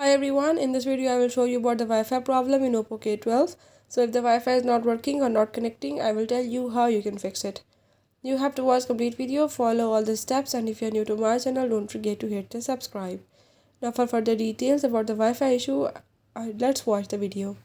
Hi everyone, in this video I will show you about the Wi-Fi problem in Oppo K12. So if the Wi-Fi is not working or not connecting, I will tell you how you can fix it. You have to watch complete video, follow all the steps, and if you are new to my channel, don't forget to hit the subscribe. Now for further details about the Wi-Fi issue, let's watch the video.